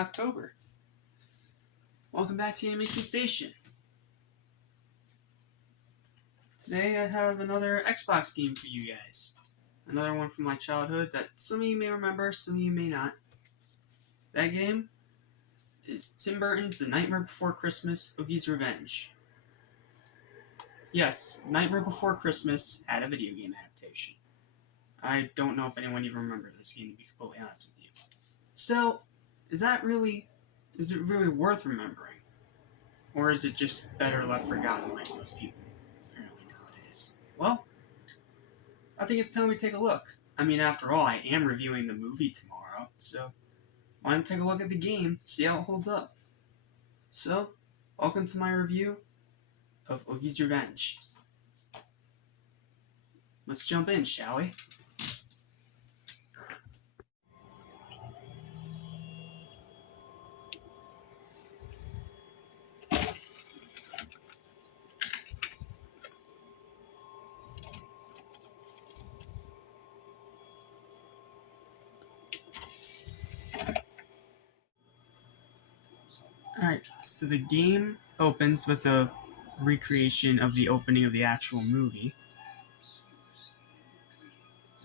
October. Welcome back to Animation Station. Today I have another Xbox game for you guys. Another one from my childhood that some of you may remember, some of you may not. That game is Tim Burton's The Nightmare Before Christmas, Oogie's Revenge. Yes, Nightmare Before Christmas had a video game adaptation. I don't know if anyone even remembers this game, to be completely honest with you. So, is it really worth remembering? Or is it just better left forgotten like most people apparently nowadays? Well, I think it's time we take a look. I mean, after all, I am reviewing the movie tomorrow, so why don't we take a look at the game, see how it holds up. So, welcome to my review of Oogie's Revenge. Let's jump in, shall we? Alright, so the game opens with a recreation of the opening of the actual movie.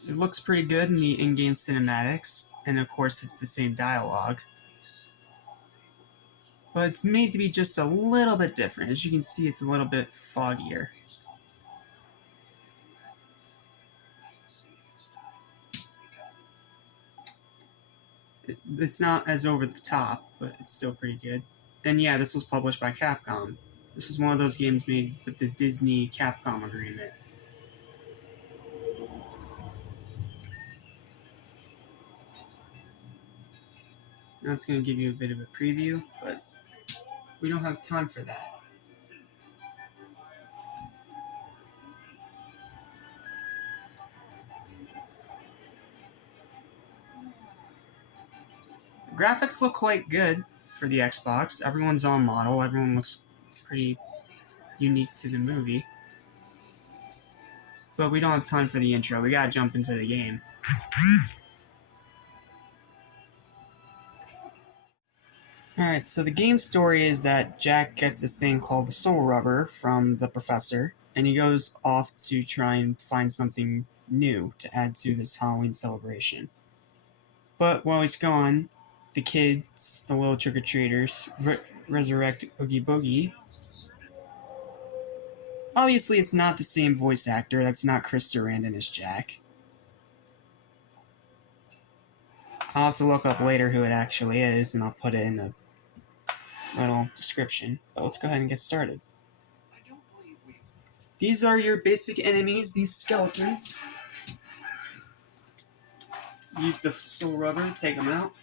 It looks pretty good in the in-game cinematics, and of course it's the same dialogue. But it's made to be just a little bit different. As you can see, it's a little bit foggier. It's not as over the top, but it's still pretty good. And yeah, this was published by Capcom. This was one of those games made with the Disney-Capcom agreement. Now it's going to give you a bit of a preview, but we don't have time for that. The graphics look quite good for the Xbox. Everyone's on model, everyone looks pretty unique to the movie. But we don't have time for the intro, we gotta jump into the game. Alright, so the game story is that Jack gets this thing called the soul rubber from the professor, and he goes off to try and find something new to add to this Halloween celebration. But while he's gone, the kids, the little trick-or-treaters, resurrect Oogie Boogie. Obviously, it's not the same voice actor. That's not Chris Sarandon as Jack. I'll have to look up later who it actually is, and I'll put it in the little description. But let's go ahead and get started. These are your basic enemies, these skeletons. Use the soul rubber to take them out.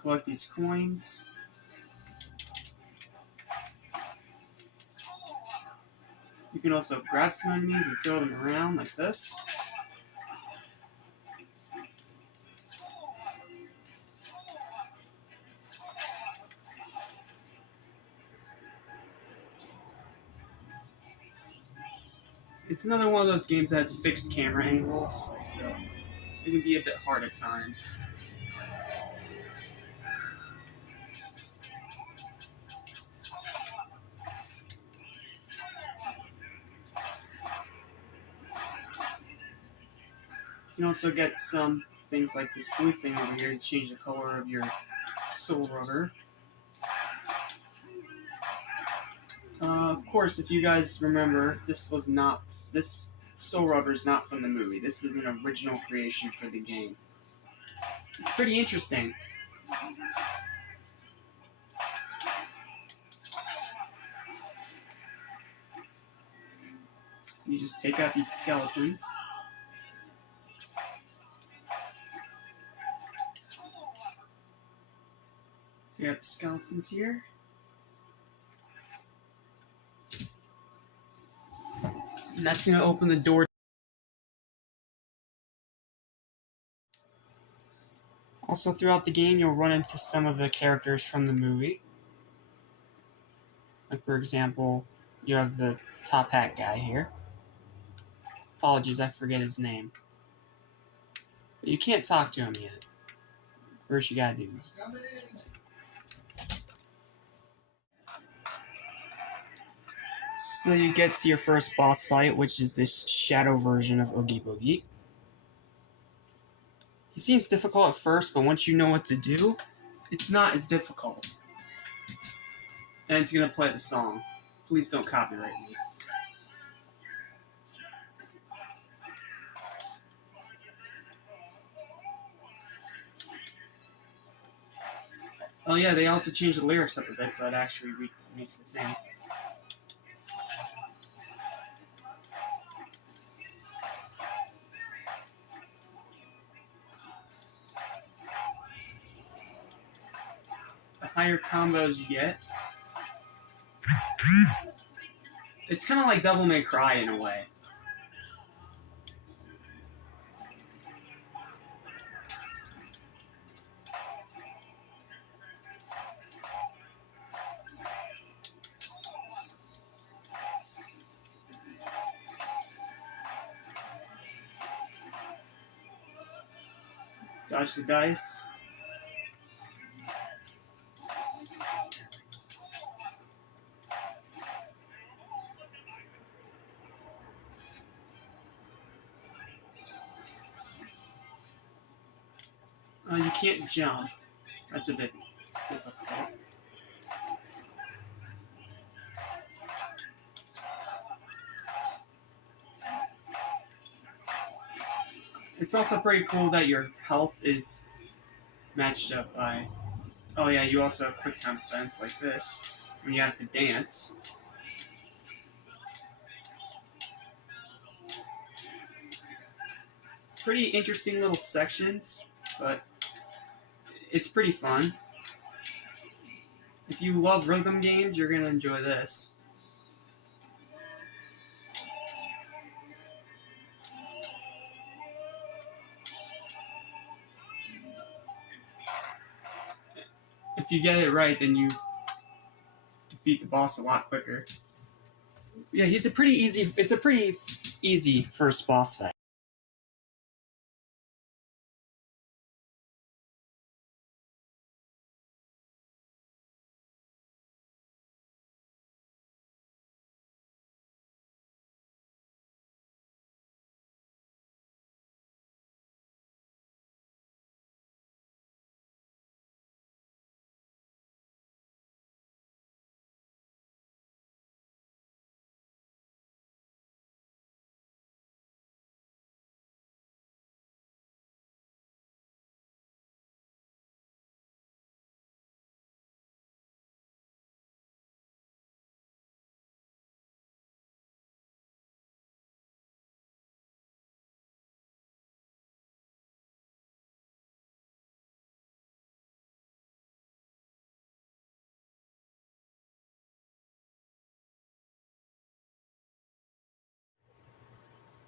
Collect these coins. You can also grab some enemies and throw them around like this. It's another one of those games that has fixed camera angles, so it can be a bit hard at times. You can also get some things like this blue thing over here to change the color of your soul rubber. Of course, if you guys remember, this soul rubber is not from the movie. This is an original creation for the game. It's pretty interesting. So you just take out these skeletons. So you got the skeletons here. And that's going to open the door. Also, throughout the game, you'll run into some of the characters from the movie. Like, for example, you have the top hat guy here. Apologies, I forget his name. But you can't talk to him yet. First you gotta do this. So you get to your first boss fight, which is this shadow version of Oogie Boogie. He seems difficult at first, but once you know what to do, it's not as difficult. And it's gonna play the song. Please don't copyright me. Oh yeah, they also changed the lyrics up a bit, so it actually makes the thing. The higher combos you get, it's kind of like Devil May Cry in a way. Dodge the dice. Oh, you can't jump. That's a bit difficult. It's also pretty cool that your health is matched up by... Oh yeah, you also have quick time events like this, when you have to dance. Pretty interesting little sections, but it's pretty fun. If you love rhythm games, you're gonna enjoy this. If you get it right, then you defeat the boss a lot quicker. Yeah, it's a pretty easy first boss fight.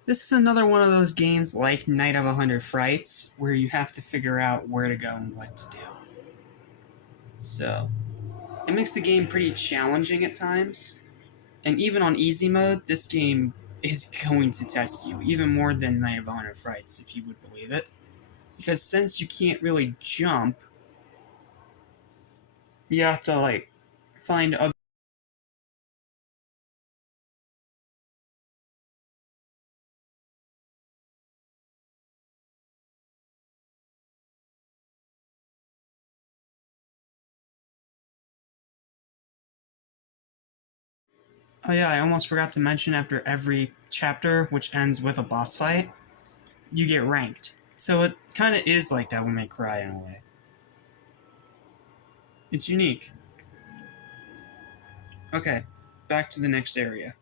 This is another one of those games like Night of 100 Frights, where you have to figure out where to go and what to do. So, it makes the game pretty challenging at times, and even on easy mode, this game is going to test you, even more than Night of 100 Frights, if you would believe it. Because since you can't really jump, you have to, like, find other... Oh yeah, I almost forgot to mention after every chapter, which ends with a boss fight, you get ranked. So it kind of is like Devil May Cry in a way. It's unique. Okay, back to the next area.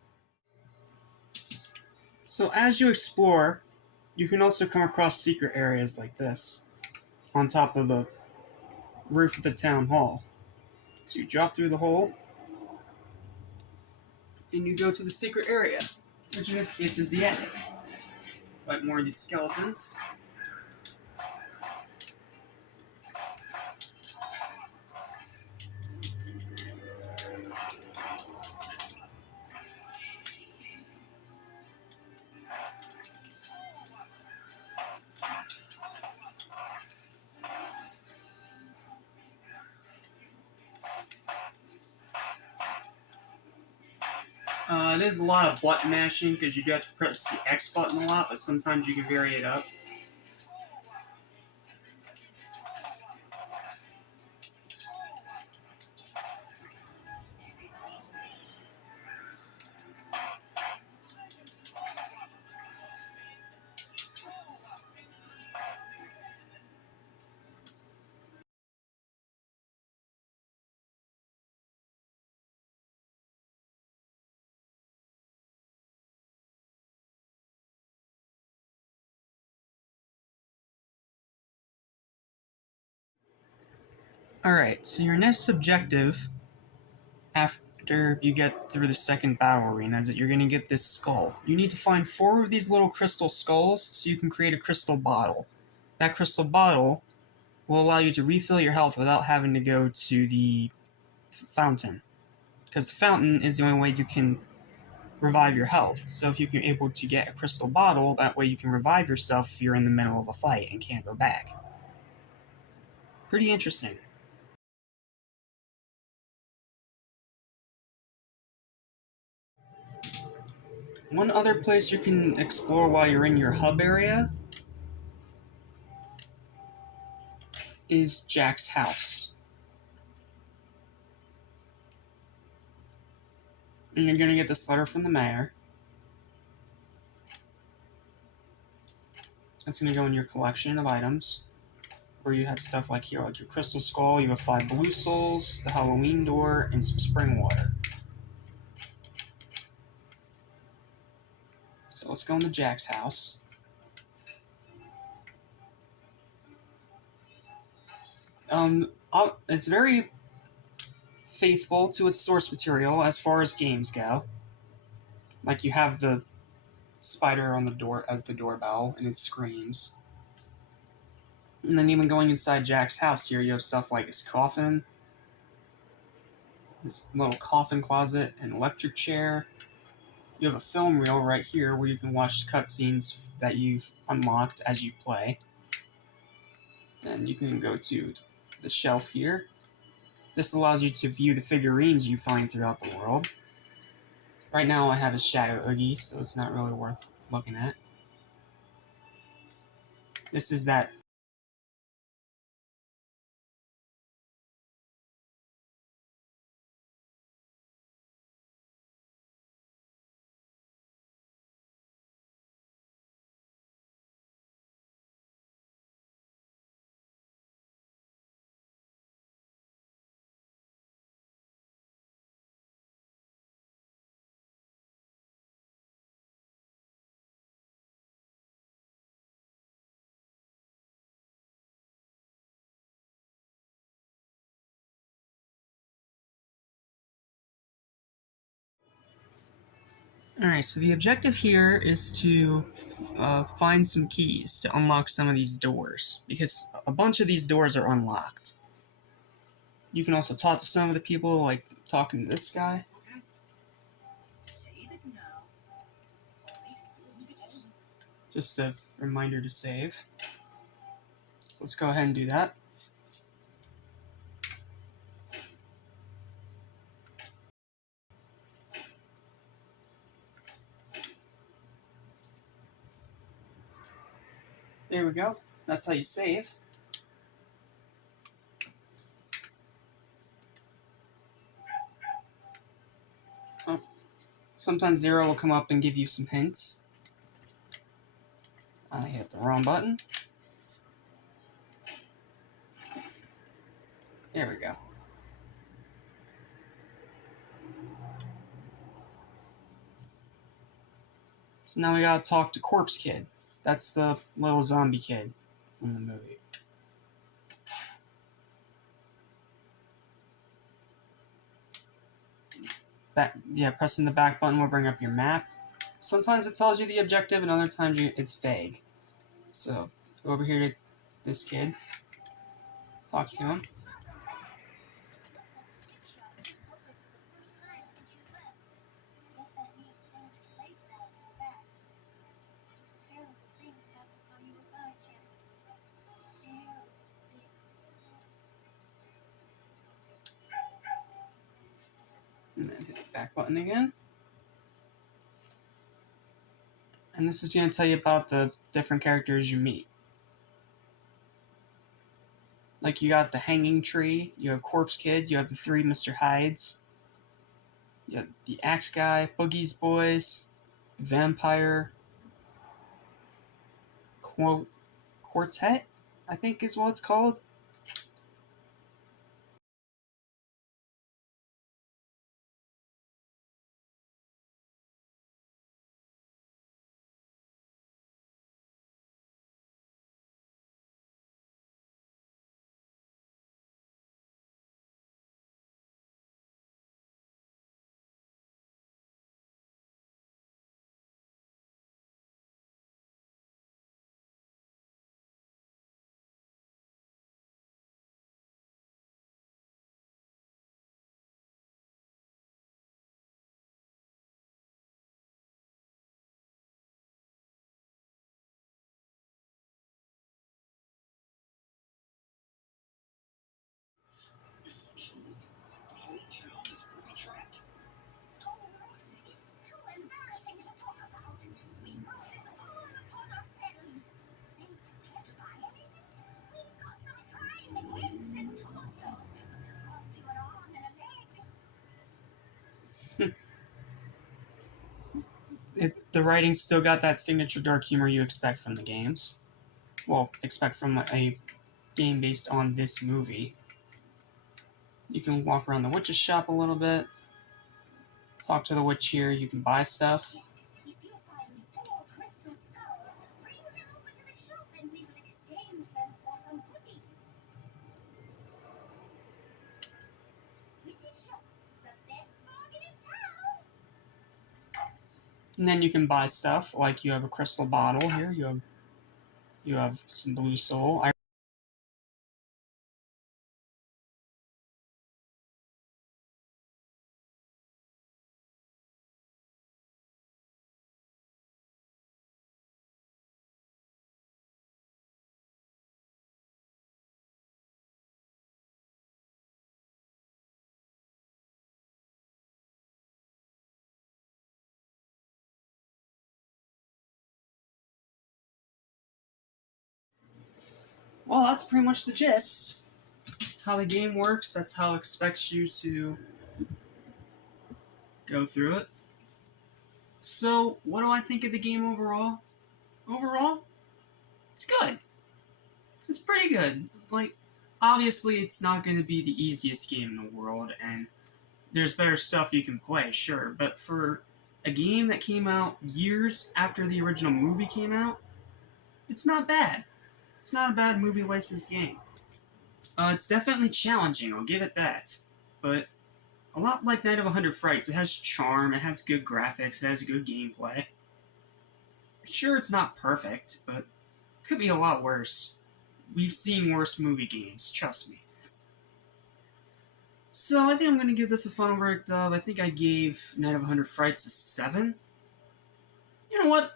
So as you explore, you can also come across secret areas like this, on top of the roof of the town hall. So you drop through the hole, and you go to the secret area, which in this case is the attic. Fight more of these skeletons. It is a lot of button mashing because you do have to press the X button a lot, but sometimes you can vary it up. Alright, so your next objective, after you get through the second battle arena, is that you're going to get this skull. You need to find 4 of these little crystal skulls so you can create a crystal bottle. That crystal bottle will allow you to refill your health without having to go to the fountain. Because the fountain is the only way you can revive your health. So if you're able to get a crystal bottle, that way you can revive yourself if you're in the middle of a fight and can't go back. Pretty interesting. One other place you can explore while you're in your hub area is Jack's house. And you're going to get this letter from the mayor. That's going to go in your collection of items, where you have stuff like here, like your crystal skull, you have 5 blue souls, the Halloween door, and some spring water. So let's go into Jack's house. It's very faithful to its source material as far as games go. Like, you have the spider on the door as the doorbell, and it screams. And then even going inside Jack's house here, you have stuff like his coffin, his little coffin closet, an electric chair. You have a film reel right here where you can watch cutscenes that you've unlocked as you play. Then you can go to the shelf here. This allows you to view the figurines you find throughout the world. Right now I have his shadow Oogie, so it's not really worth looking at. This is that. Alright, so the objective here is to find some keys to unlock some of these doors, because a bunch of these doors are unlocked. You can also talk to some of the people, like talking to this guy. Just a reminder to save. So let's go ahead and do that. There we go. That's how you save. Oh, sometimes Zero will come up and give you some hints. I hit the wrong button. There we go. So now we gotta talk to Corpse Kid. That's the little zombie kid in the movie. Pressing the back button will bring up your map. Sometimes it tells you the objective, and other times it's vague. So, go over here to this kid. Talk to him. And then hit the back button again. And this is going to tell you about the different characters you meet. Like, you got the Hanging Tree, you have Corpse Kid, you have the 3 Mr. Hydes, you have the Axe Guy, Boogie's Boys, the Vampire, Quartet, I think is what it's called. The writing still got that signature dark humor you expect from the games. Well, expect from a game based on this movie. You can walk around the witch's shop a little bit, talk to the witch here, you can buy stuff. If you find 4 crystal skulls, bring them over to the shop and we will exchange them for some goodies. Witch's shop, the best bargain in town. And then you can buy stuff, like you have a crystal bottle here, you have some blue soul. Well, that's pretty much the gist. That's how the game works, that's how it expects you to go through it. So, what do I think of the game overall? Overall, it's good. It's pretty good. Like, obviously it's not going to be the easiest game in the world, and there's better stuff you can play, sure, but for a game that came out years after the original movie came out, it's not bad. It's not a bad movie licensed game. It's definitely challenging, I'll give it that. But a lot like Night of 100 Frights, it has charm, it has good graphics, it has good gameplay. Sure, it's not perfect, but it could be a lot worse. We've seen worse movie games, trust me. So I think I'm going to give this a final verdict of, I think I gave Night of 100 Frights a 7. You know what?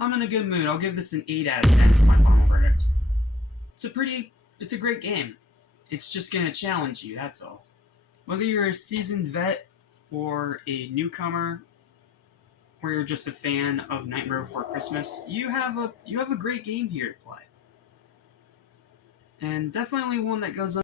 I'm in a good mood. I'll give this an 8 out of 10 for my final verdict. It's a great game. It's just going to challenge you, that's all. Whether you're a seasoned vet, or a newcomer, or you're just a fan of Nighmare Before Christmas, you have a great game here to play. And definitely one that goes